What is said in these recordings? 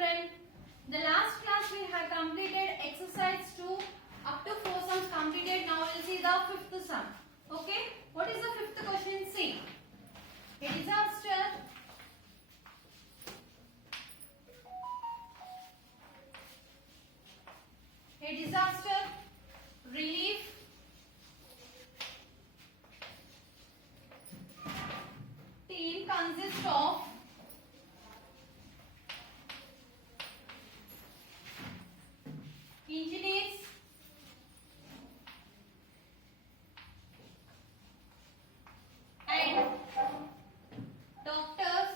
children, the last class we have completed exercise 2 up to 4 sums completed. Now we will see the fifth sum. Okay, what is the fifth question? See, a disaster relief team consists of engineers and doctors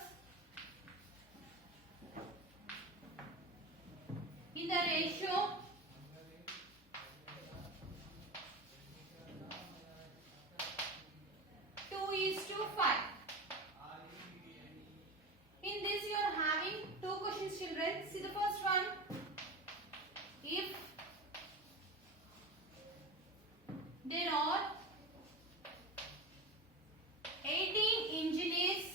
in the ratio 2:5. In this you are having two questions, children. See the first one. If there are 18 engineers,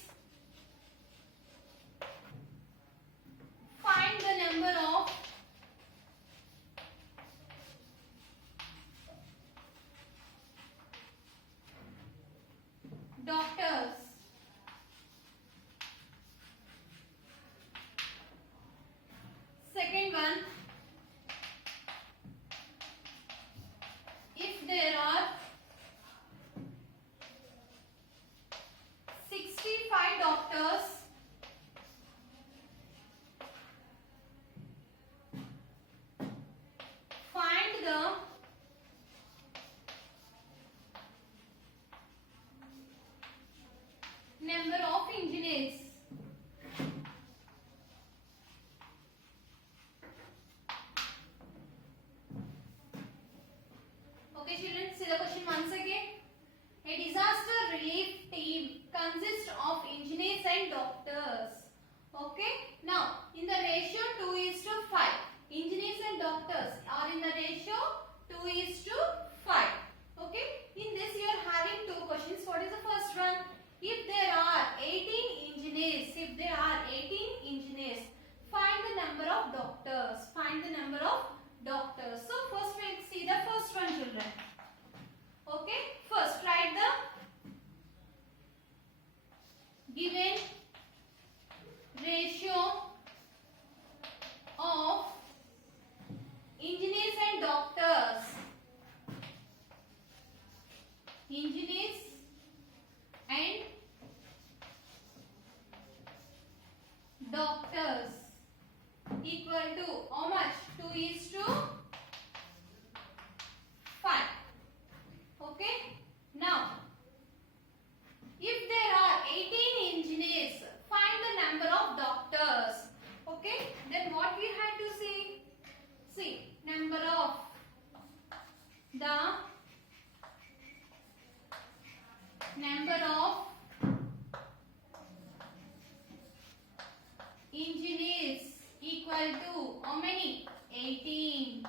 find the number of doctors. Second one, if there are 65 doctors, find the number of engineers. Okay, children, see the question once again. A disaster relief team consists of engineers and doctors. Okay, now in the ratio 2:5, engineers and doctors are in the ratio 2:5. Okay, in this you are having two questions. What is the first one? If there are 18 engineers, find the number of doctors. So first we will see the first one, children. Okay, first write the given ratio of engineers and doctors. Engineers and doctors equal to how much? 2:5. Okay, now if there are 18 engineers, find the number of doctors. Okay, then what we had to see? See, number of the engineers equal to how many? 18.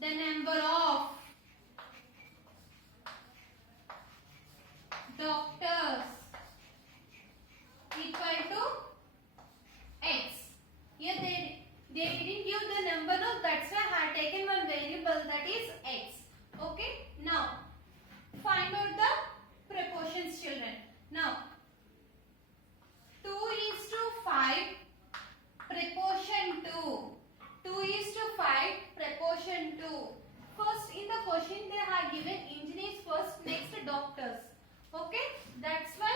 The number of doctors equal to x. Here they didn't give the number, no, that's why I have taken one variable, that is x. Okay, now find out the proportions, children. Now 2:5 proportion to 2:5 proportion to. First in the question they have given engineers first, next doctors. Okay, that's why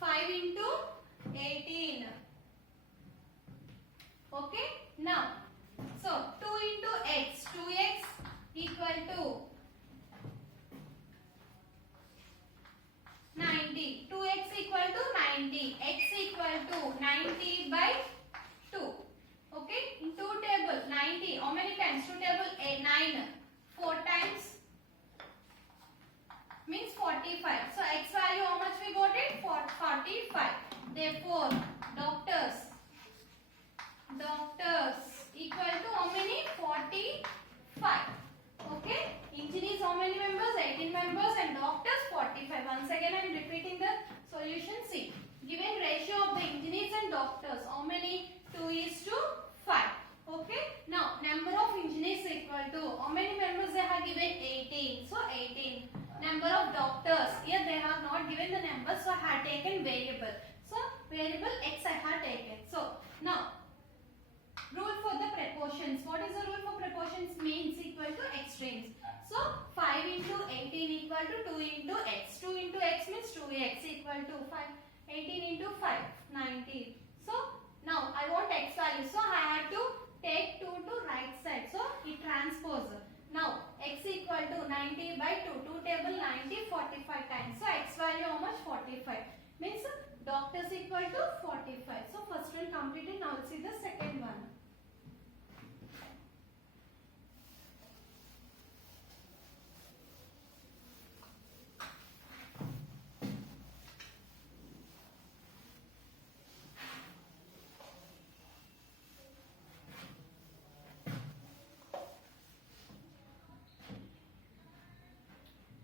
5 into 18. Okay, now so 2 into x, 2x equal to 90. 2x equal to 90. X equal to 90 by 2. Okay, in 2 table 90. How many times? 2 table 9. 4 times means 45. So x value how much we got it? 45. Therefore, doctors equal to how many? 45. Okay. Engineers how many members? 18 members and doctors 45. Once again I am repeating the solution. See, given ratio of the engineers and doctors, how many? 2 is to 5. Okay. Now number of engineers equal to how many members they have given? 18. So 18. Number of doctors, here they have not given the number, so I have taken variable. So variable x I have taken. So now rule for the proportions. What is the rule for proportions? Means equal to extremes. So 5 into 18 equal to 2 into x. 2 into x means 2x equal to 5. 18 into 5, 90. So now I want x value. So I have to take 2 to right side. So it transpose. Now x equal to 90 by 2. 2 table 90, 45 times. So x value how much? 45. Means doctors equal to 45. So first one completed. Now let's see the second one.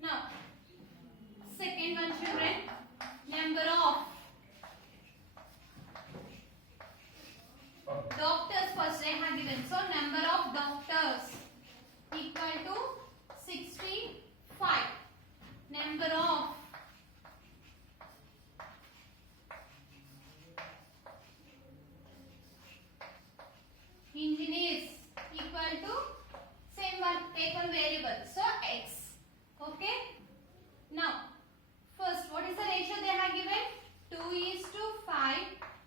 Now second one, children, number of doctors first they have given. So number of doctors equal to 65. Number of engineers equal to same one, take one variable. So x. Okay. Now first what is the ratio they have given? 2 is to 5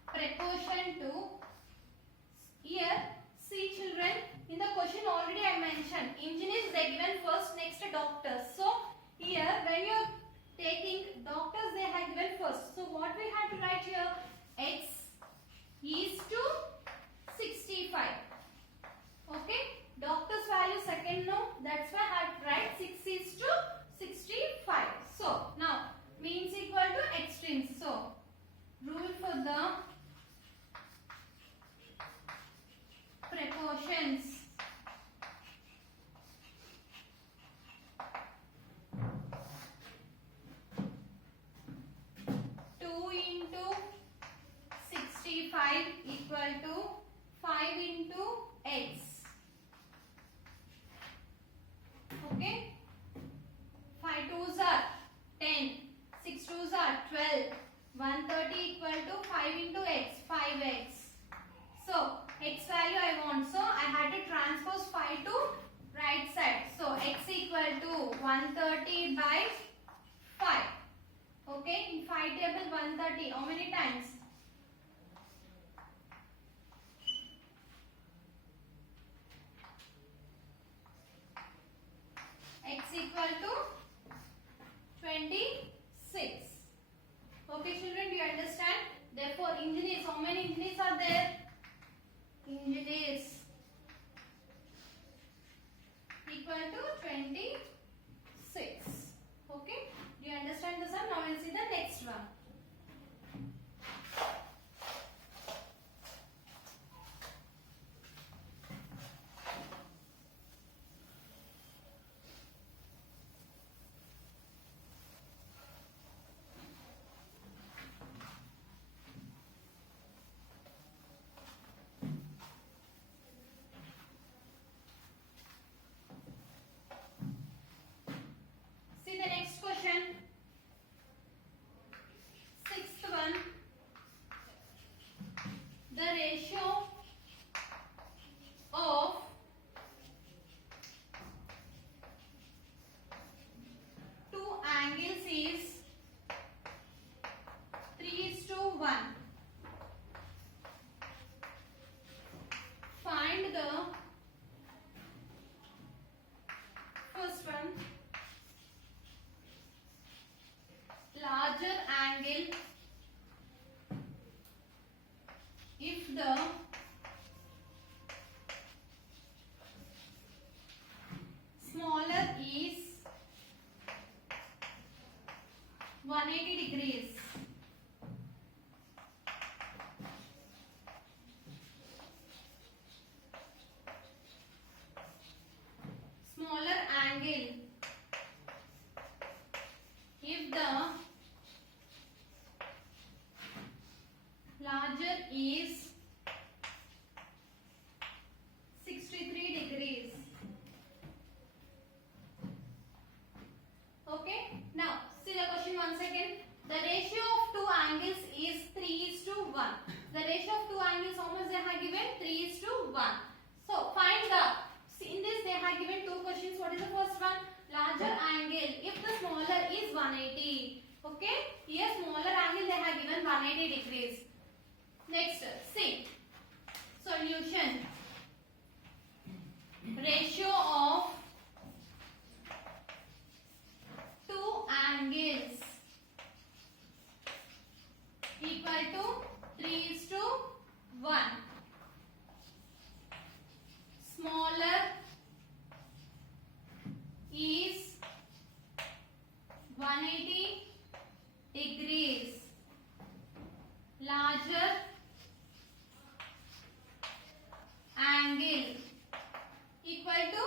proportion to. Here see children, in the question already I mentioned engineers they given first, next doctors. So here when you are taking doctors they have given first. So what we have to write here? X is to 65. Okay. Doctors value second no. That's why I have to write 6 is to 65. So now means equal to extremes. So rule for the proportions. Equal to 5 into x. Okay. 5 2s are 10. 6 2s are 12. 130 equal to 5 into x. 5x. So x value I want. So I had to transpose 5 to right side. So x equal to 130 by 5. Okay. In 5 table 130. How many times? X equal to 26. Okay children, do you understand? Therefore engineers, how many engineers are there? Engineers equal to 26. Okay, do you understand the sum? Now we'll see the next one. See the next question. 1. Find the first one. Larger angle if the smaller is 180 degrees. Smaller angle if the larger is 63 degrees. Okay, now see the question once again. The ratio of two angles is 3:1. The ratio of two angles, how much they have given? 3:1. So find the, see in this they have given two questions. What is the first one? Larger angle if the smaller is 180. Okay, here smaller angle they have given 180 degrees. Next, see solution. Ratio of two angles equal to 3:1. Smaller is 180 degrees. Larger angle equal to,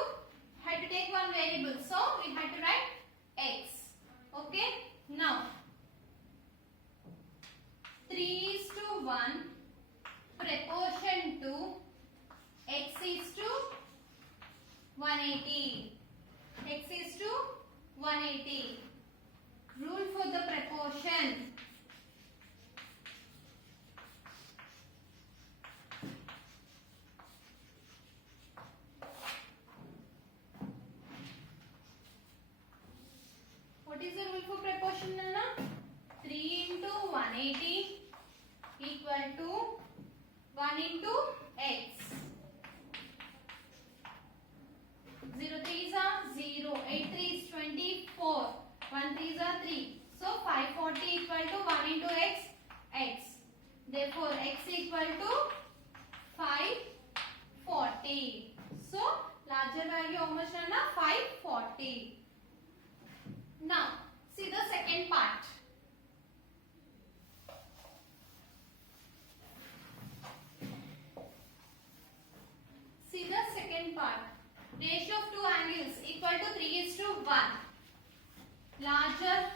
had to take one variable, so we had to write x. Okay, now 3:1 proportion to x is to 180. X is to 180. Rule for the proportion. What is the rule for proportion, Nana? 3 into 180 equal to 1 into x. 0 3s are 0, 8 3s 24, 1 3s are 3. So 540 equal to 1 into x, x. Therefore x equal to 540. So larger value how much, Nana? 540. Now see the second part. See the second part. Ratio of two angles equal to 3:1. Larger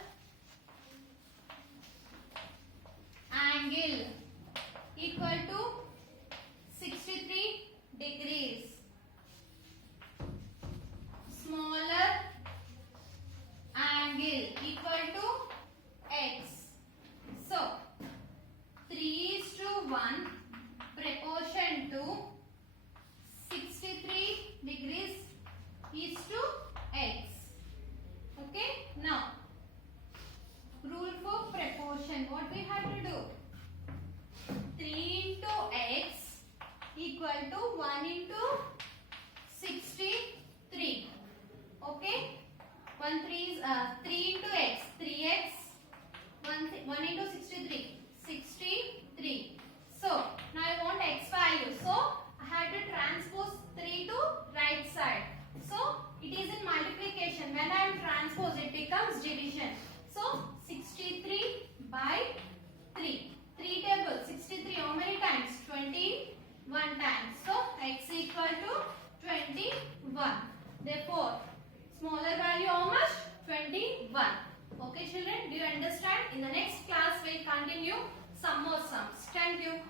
angle equal to 63 degrees. Smaller angle equal to x. So 3:1 proportion to 63 degrees is to x. Okay, now rule for proportion. What we have to do? 3 into x equal to 1 into 63. Okay, 3 into x, 3x, 1 into 63, 63. So now I want x value. So I had to transpose 3 to right side. So it is in multiplication. When I am transpose, it becomes division. So 63 by 3. 3 table, 63 how many times? 21 times. So x equal to 21. Therefore smaller value how much? 21. Okay children, do you understand? In the next class we will continue some more sums. Thank you.